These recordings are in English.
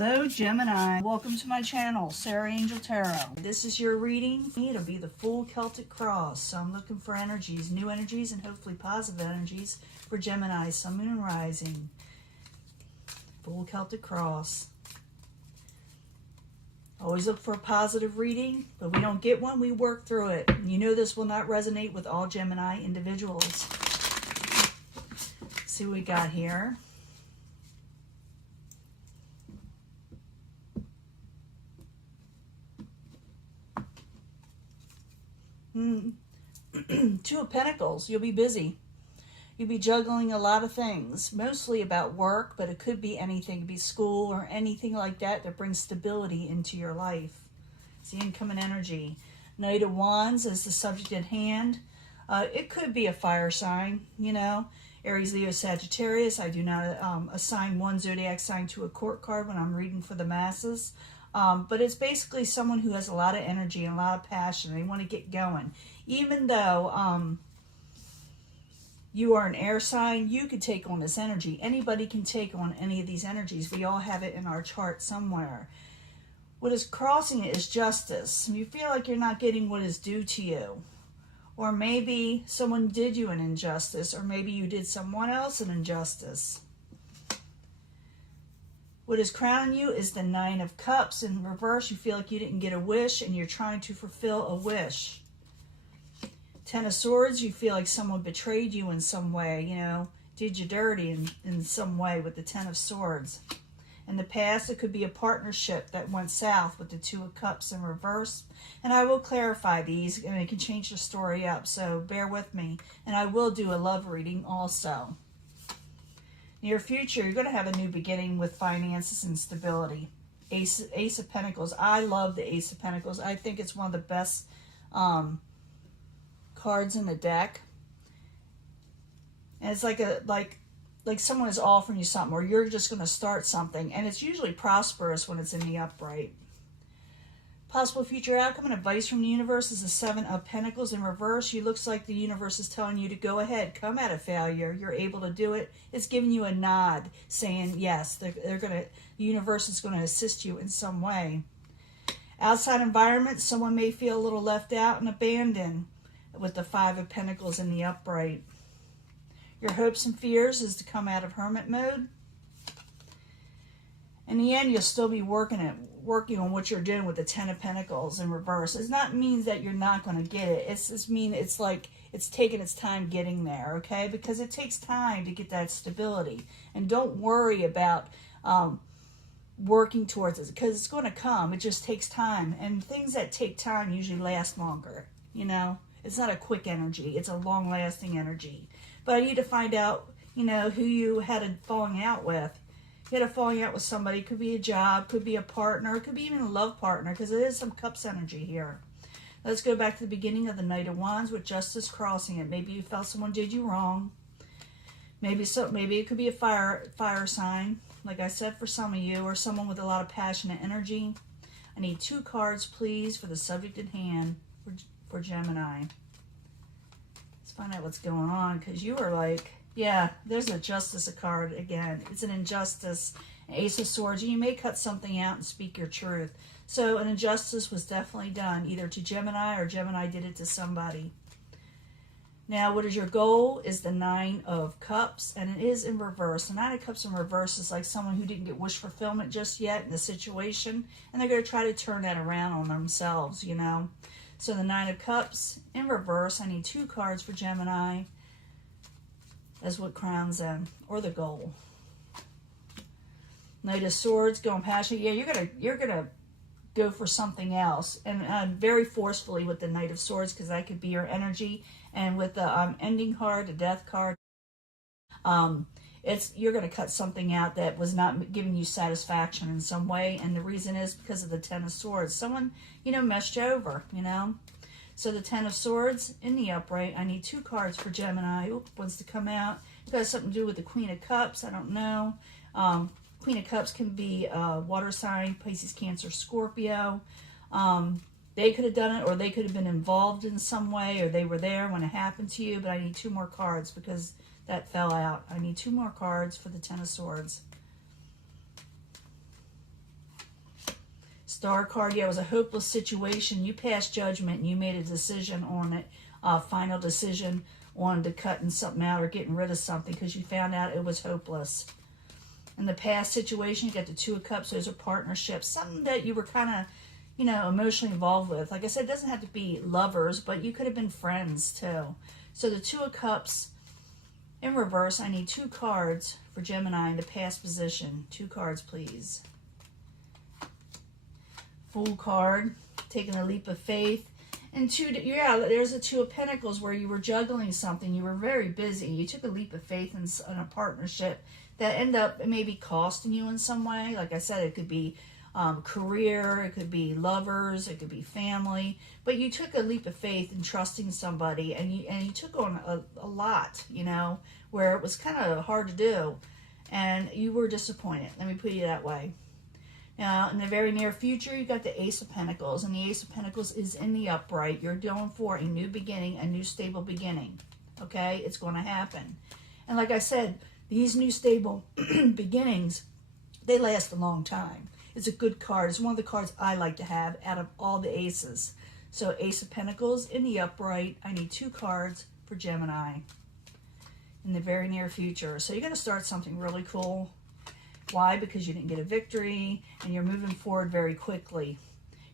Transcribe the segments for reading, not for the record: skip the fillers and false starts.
Hello Gemini, welcome to my channel, Sarah Angel Tarot. This is your reading. It'll be the full Celtic cross. So I'm looking for energies, new energies, and hopefully positive energies for Gemini, Sun, Moon, and Rising. Full Celtic cross. Always look for a positive reading, but we don't get one, we work through it. And you know this will not resonate with all Gemini individuals. Let's see what we got here. Two of Pentacles. You'll be busy. You'll be juggling a lot of things, mostly about work, but it could be anything. It could be school or anything like that that brings stability into your life. It's the incoming energy. Knight of Wands is the subject at hand. It could be a fire sign, you know. Aries, Leo, Sagittarius. I do not assign one zodiac sign to a court card when I'm reading for the masses. But it's basically someone who has a lot of energy and a lot of passion. They want to get going. Even though you are an air sign, you could take on this energy. Anybody can take on any of these energies. We all have it in our chart somewhere. What is crossing it is justice. You feel like you're not getting what is due to you. Or maybe someone did you an injustice. Or maybe you did someone else an injustice. What is crowning you is the Nine of Cups. In reverse, you feel like you didn't get a wish and you're trying to fulfill a wish. Ten of Swords, you feel like someone betrayed you in some way, you know, did you dirty in some way with the Ten of Swords. In the past, it could be a partnership that went south with the Two of Cups in reverse. And I will clarify these, and it can change the story up, so bear with me. And I will do a love reading also. Near future, you're going to have a new beginning with finances and stability. Ace of Pentacles. I love the Ace of Pentacles. I think it's one of the best cards in the deck. And it's like someone is offering you something, or you're just going to start something. And it's usually prosperous when it's in the upright. Possible future outcome and advice from the universe is the Seven of Pentacles in reverse. You looks like the universe is telling you to go ahead, come at a failure. You're able to do it. It's giving you a nod, saying yes. The universe is going to assist you in some way. Outside environment, someone may feel a little left out and abandoned with the Five of Pentacles in the upright. Your hopes and fears is to come out of hermit mode. In the end, you'll still be working on what you're doing with the Ten of Pentacles in reverse. It not means that you're not going to get it. It's like it's taking its time getting there, okay? Because it takes time to get that stability. And don't worry about working towards it, because it's going to come. It just takes time. And things that take time usually last longer, you know? It's not a quick energy. It's a long-lasting energy. But I need to find out, you know, who you had a falling out with. You had a falling out with somebody. It could be a job, could be a partner, it could be even a love partner, because there is some Cups energy here. Let's go back to the beginning of the Knight of Wands with Justice crossing it. Maybe you felt someone did you wrong. Maybe it could be a fire sign, like I said, for some of you, or someone with a lot of passionate energy. I need 2 cards, please, for the subject at hand for Gemini. Let's find out what's going on, because you are like, yeah, there's a Justice card again. It's an injustice. Ace of Swords. You may cut something out and speak your truth. So an injustice was definitely done, either to Gemini or Gemini did it to somebody. Now, what is your goal is the Nine of Cups, and it is in reverse. The Nine of Cups in reverse is like someone who didn't get wish fulfillment just yet in the situation, and they're going to try to turn that around on themselves, you know. So the Nine of Cups in reverse. I need 2 cards for Gemini. As what crowns them, or the goal. Knight of Swords, going passionate. Yeah, you're gonna go for something else, and very forcefully with the Knight of Swords, because that could be your energy. And with the ending card, the Death card, you're gonna cut something out that was not giving you satisfaction in some way, and the reason is because of the Ten of Swords. Someone, you know, messed you over, you know. So the Ten of Swords in the upright. I need 2 cards for Gemini. Oop, wants to come out. It has something to do with the Queen of Cups. I don't know. Queen of Cups can be a water sign, Pisces, Cancer, Scorpio. They could have done it, or they could have been involved in some way, or they were there when it happened to you. But I need 2 more cards because that fell out. I need 2 more cards for the Ten of Swords. Star card, yeah, it was a hopeless situation. You passed judgment and you made a decision on it, final decision on to cutting something out or getting rid of something because you found out it was hopeless. In the past situation, you got the Two of Cups. Those are partnerships, something that you were kind of, you know, emotionally involved with. Like I said, it doesn't have to be lovers, but you could have been friends too. So the Two of Cups in reverse, I need 2 cards for Gemini in the past position. 2 cards, please. Fool card, taking a leap of faith. And there's a Two of Pentacles where you were juggling something. You were very busy. You took a leap of faith in a partnership that ended up maybe costing you in some way. Like I said, it could be career, it could be lovers, it could be family. But you took a leap of faith in trusting somebody, and you took on a lot, you know, where it was kind of hard to do. And you were disappointed. Let me put it that way. Now, in the very near future, you got the Ace of Pentacles, and the Ace of Pentacles is in the upright. You're going for a new beginning, a new stable beginning, okay? It's going to happen. And like I said, these new stable beginnings, they last a long time. It's a good card. It's one of the cards I like to have out of all the aces. So Ace of Pentacles in the upright. I need 2 cards for Gemini in the very near future. So you're going to start something really cool. Why? Because you didn't get a victory and you're moving forward very quickly.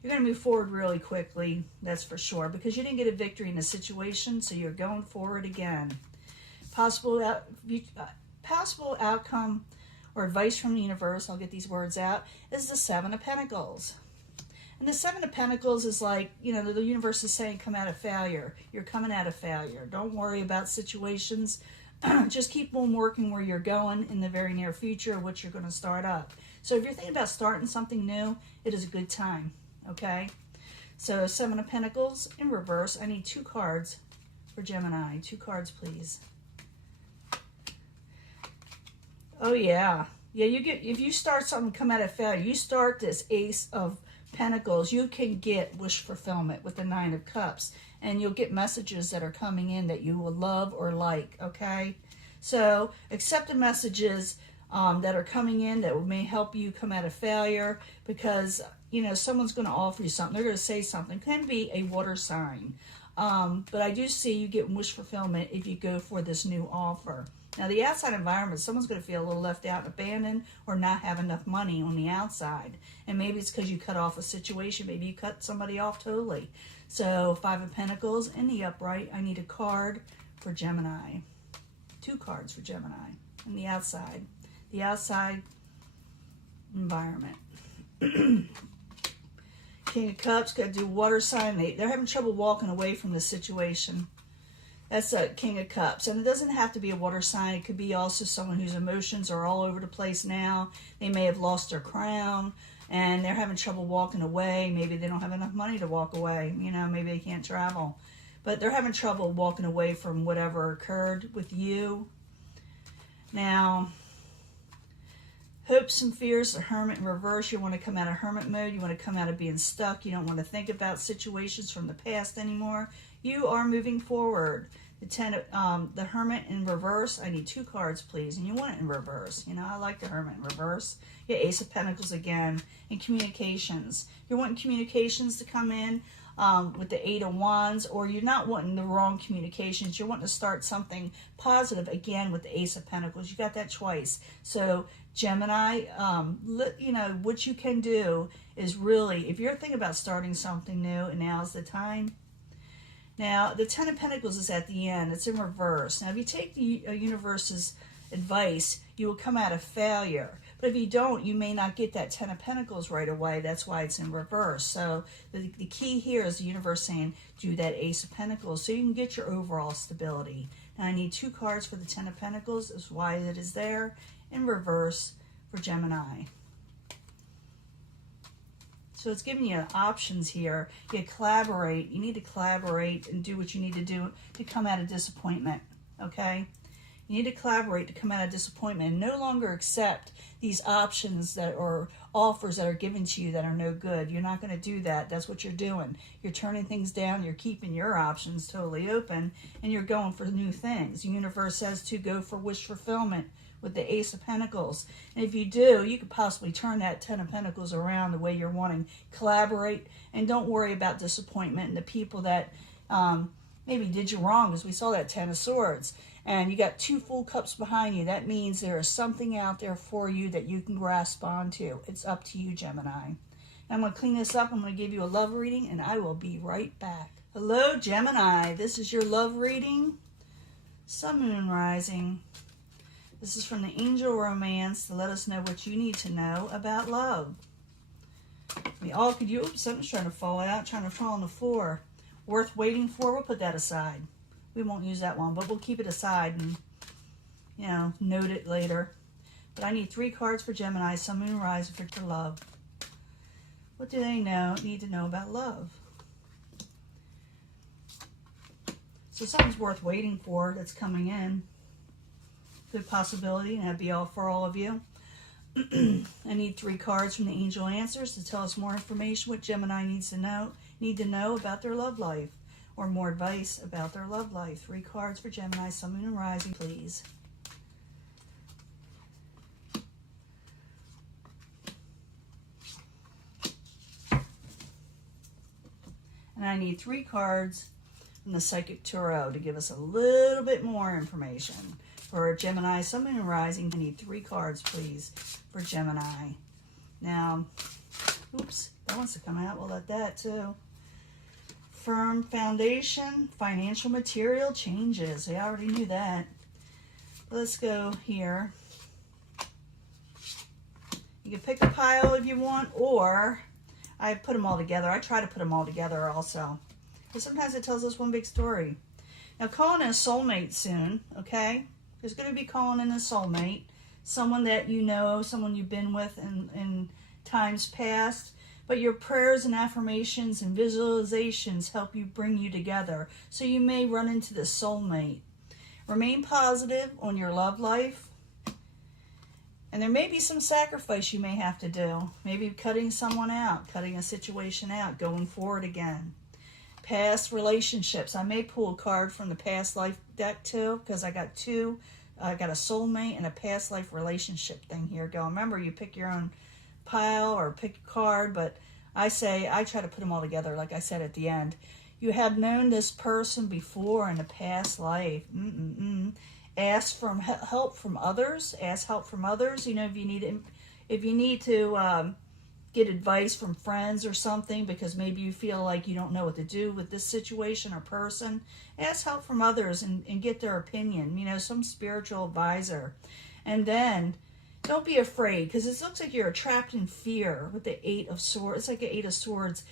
You're going to move forward really quickly, that's for sure, because you didn't get a victory in the situation, so you're going forward again. Possible outcome or advice from the universe, I'll get these words out, is the 7 of Pentacles. And the 7 of Pentacles is like, you know, the universe is saying come out of failure. You're coming out of failure. Don't worry about situations. Just keep on working where you're going in the very near future, what you're going to start up. So if you're thinking about starting something new, it is a good time, okay? So 7 of Pentacles in reverse. I need 2 cards for Gemini. 2 cards, please. Oh, yeah. Yeah, you get, if you start something, come out of failure, you start this Ace of Pentacles, you can get wish fulfillment with the 9 of Cups. And you'll get messages that are coming in that you will love or like, okay? So accept the messages that are coming in that may help you come out of failure, because, you know, someone's going to offer you something. They're going to say something. It can be a water sign. But I do see you getting wish fulfillment if you go for this new offer. Now, the outside environment, someone's going to feel a little left out and abandoned or not have enough money on the outside. And maybe it's because you cut off a situation. Maybe you cut somebody off totally. So 5 of Pentacles in the upright. I need a card for Gemini. 2 cards for Gemini on the outside. The outside environment. King of Cups, got to do water sign. They're having trouble walking away from the situation. That's a King of Cups. And it doesn't have to be a water sign. It could be also someone whose emotions are all over the place now. They may have lost their crown and they're having trouble walking away. Maybe they don't have enough money to walk away. You know, maybe they can't travel. But they're having trouble walking away from whatever occurred with you. Now, hopes and fears, the Hermit in reverse. You want to come out of hermit mode. You want to come out of being stuck. You don't want to think about situations from the past anymore. You are moving forward. The Hermit in reverse. I need 2 cards, please. And you want it in reverse. You know, I like the Hermit in reverse. Yeah, Ace of Pentacles again. And communications. You're wanting communications to come in with the 8 of Wands, or you're not wanting the wrong communications. You're wanting to start something positive again with the Ace of Pentacles. You got that twice. So Gemini, you know, what you can do is really, if you're thinking about starting something new, and now's the time. Now, the 10 of Pentacles is at the end. It's in reverse. Now, if you take the universe's advice, you will come out of failure. But if you don't, you may not get that 10 of Pentacles right away. That's why it's in reverse. So the key here is the universe saying, do that Ace of Pentacles so you can get your overall stability. Now, I need 2 cards for the 10 of Pentacles. That's why it is there in reverse for Gemini. So it's giving you options here. You collaborate. You need to collaborate and do what you need to do to come out of disappointment, okay? You need to collaborate to come out of disappointment and no longer accept these options that or offers that are given to you that are no good. You're not going to do that. That's what you're doing. You're turning things down. You're keeping your options totally open, and you're going for new things. The universe says to go for wish fulfillment with the Ace of Pentacles. And if you do, you could possibly turn that 10 of Pentacles around the way you're wanting. Collaborate, and don't worry about disappointment and the people that maybe did you wrong, because we saw that 10 of Swords. And you got 2 full cups behind you. That means there is something out there for you that you can grasp onto. It's up to you, Gemini. I'm going to clean this up. I'm going to give you a love reading, and I will be right back. Hello, Gemini. This is your love reading. Sun, Moon, Rising. This is from the Angel Romance to let us know what you need to know about love. We all could use... Oops, something's trying to fall out, trying to fall on the floor. Worth waiting for? We'll put that aside. We won't use that one, but we'll keep it aside and, you know, note it later. But I need 3 cards for Gemini, Sun, Moon, Rising for love. What do they need to know about love? So something's worth waiting for that's coming in. Good possibility, and that'd be all for all of you. I need 3 cards from the Angel Answers to tell us more information what Gemini need to know about their love life, or more advice about their love life. 3 cards for Gemini, Sun, Moon, and Rising, please. And I need 3 cards from the Psychic Tarot to give us a little bit more information. For Gemini, Sun, Moon, and Rising, I need 3 cards, please, for Gemini. Now, oops, that wants to come out. We'll let that too. Firm foundation, financial material changes. We already knew that. Let's go here. You can pick a pile if you want, or I put them all together. I try to put them all together also. But sometimes it tells us one big story. Now, calling in a soulmate soon, okay? There's going to be calling in a soulmate. Someone that you know, someone you've been with in times past. But your prayers and affirmations and visualizations help you bring you together. So you may run into this soulmate. Remain positive on your love life. And there may be some sacrifice you may have to do. Maybe cutting someone out, cutting a situation out, going forward again. Past relationships. I may pull a card from the past life deck too, because I got 2. I got a soulmate and a past life relationship thing here going. Remember, you pick your own pile or pick a card, but I try to put them all together, like I said at the end. You have known this person before in a past life. Ask for help from others. Ask help from others. You know, if you need to get advice from friends or something, because maybe you feel like you don't know what to do with this situation or person, ask help from others and get their opinion. You know, some spiritual advisor. And then don't be afraid, because it looks like you're trapped in fear with the 8 of Swords. It's like an 8 of Swords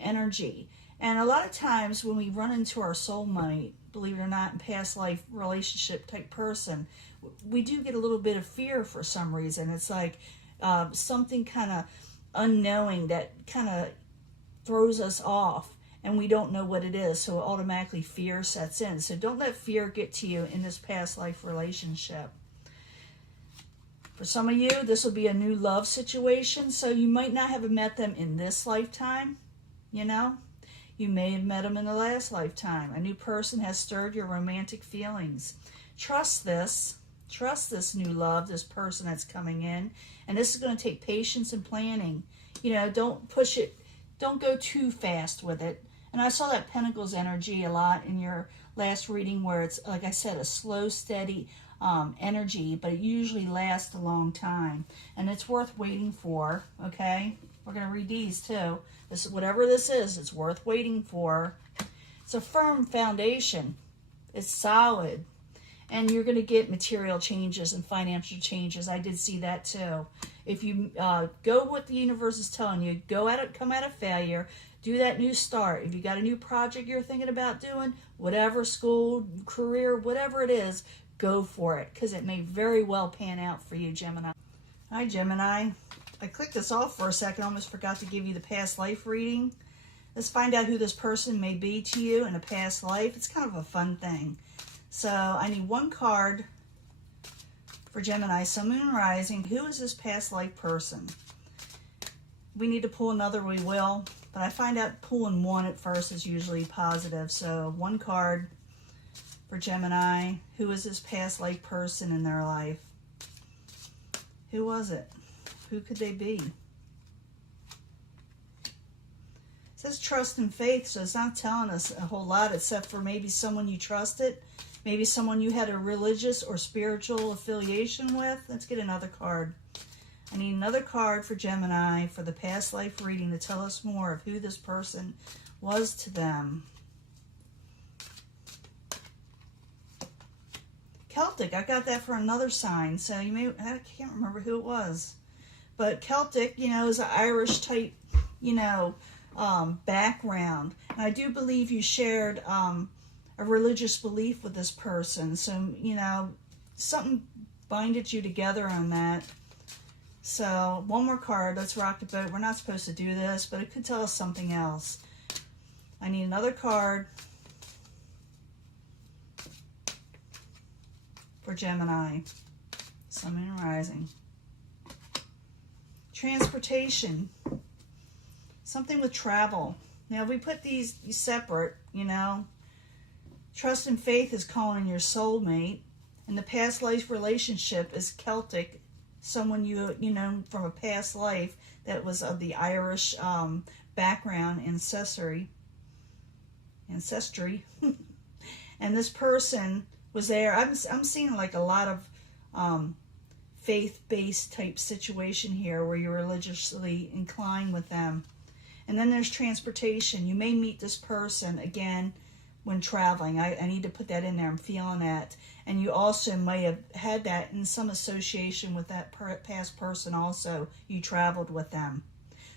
energy. And a lot of times when we run into our soulmate, believe it or not, in past life relationship type person, we do get a little bit of fear for some reason. It's like something kind of unknowing that kind of throws us off, and we don't know what it is, so automatically fear sets in. So don't let fear get to you in this past life relationship. For some of you, this will be a new love situation, so you might not have met them in this lifetime, you know? You may have met them in the last lifetime. A new person has stirred your romantic feelings. Trust this new love, this person that's coming in, and this is going to take patience and planning. You know, don't push it, don't go too fast with it. And I saw that Pentacles energy a lot in your last reading, where it's, like I said, a slow, steady energy, but it usually lasts a long time, and it's worth waiting for. Okay, we're going to read these too. This is whatever this is, it's worth waiting for. It's a firm foundation. It's solid, and you're going to get material changes and financial changes. I did see that too. If you go what the universe is telling you, go at it, come out of failure, do that new start. If you got a new project you're thinking about doing, whatever, school, career, whatever it is, go for it, because it may very well pan out for you, Gemini. Hi, Gemini. I clicked this off for a second, almost forgot to give you the past life reading. Let's find out who this person may be to you in a past life. It's kind of a fun thing. So I need 1 card for Gemini, Sun, Moon, Rising. Who is this past life person? We need to pull another, we will. But I find out pulling 1 at first is usually positive. So 1 card for Gemini. Who is this past life person in their life? Who was it? Who could they be? It says trust and faith, so it's not telling us a whole lot except for maybe someone you trusted, maybe someone you had a religious or spiritual affiliation with. Let's get another card. I need another card for Gemini for the past life reading to tell us more of who this person was to them. Celtic, I got that for another sign, so you may, I can't remember who it was. But Celtic, you know, is an Irish type, you know, background. And I do believe you shared a religious belief with this person. So, you know, something binded you together on that. So, one more card. Let's rock the boat. We're not supposed to do this, but it could tell us something else. I need another card for Gemini. Sun, Moon, and Rising. Transportation. Something with travel. Now, we put these separate, you know. Trust and faith is calling your soulmate. And the past life relationship is Celtic. Someone you know from a past life that was of the Irish background, ancestry. And this person was there. I'm seeing like a lot of faith-based type situation here where you're religiously inclined with them. And then there's transportation. You may meet this person again when traveling. I need to put that in there. I'm feeling that. And you also may have had that in some association with that past person also. You traveled with them.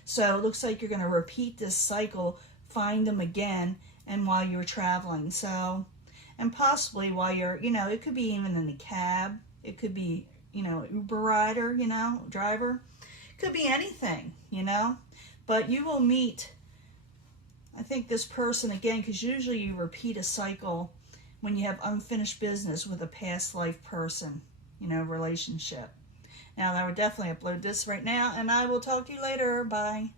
So it looks like you're going to repeat this cycle, find them again, and while you're traveling. So, and possibly while you're, you know, it could be even in a cab. It could be, you know, Uber rider, you know, driver. It could be anything, you know. But you will meet, I think, this person again, because usually you repeat a cycle when you have unfinished business with a past life person, you know, relationship. Now, I would definitely upload this right now, and I will talk to you later. Bye.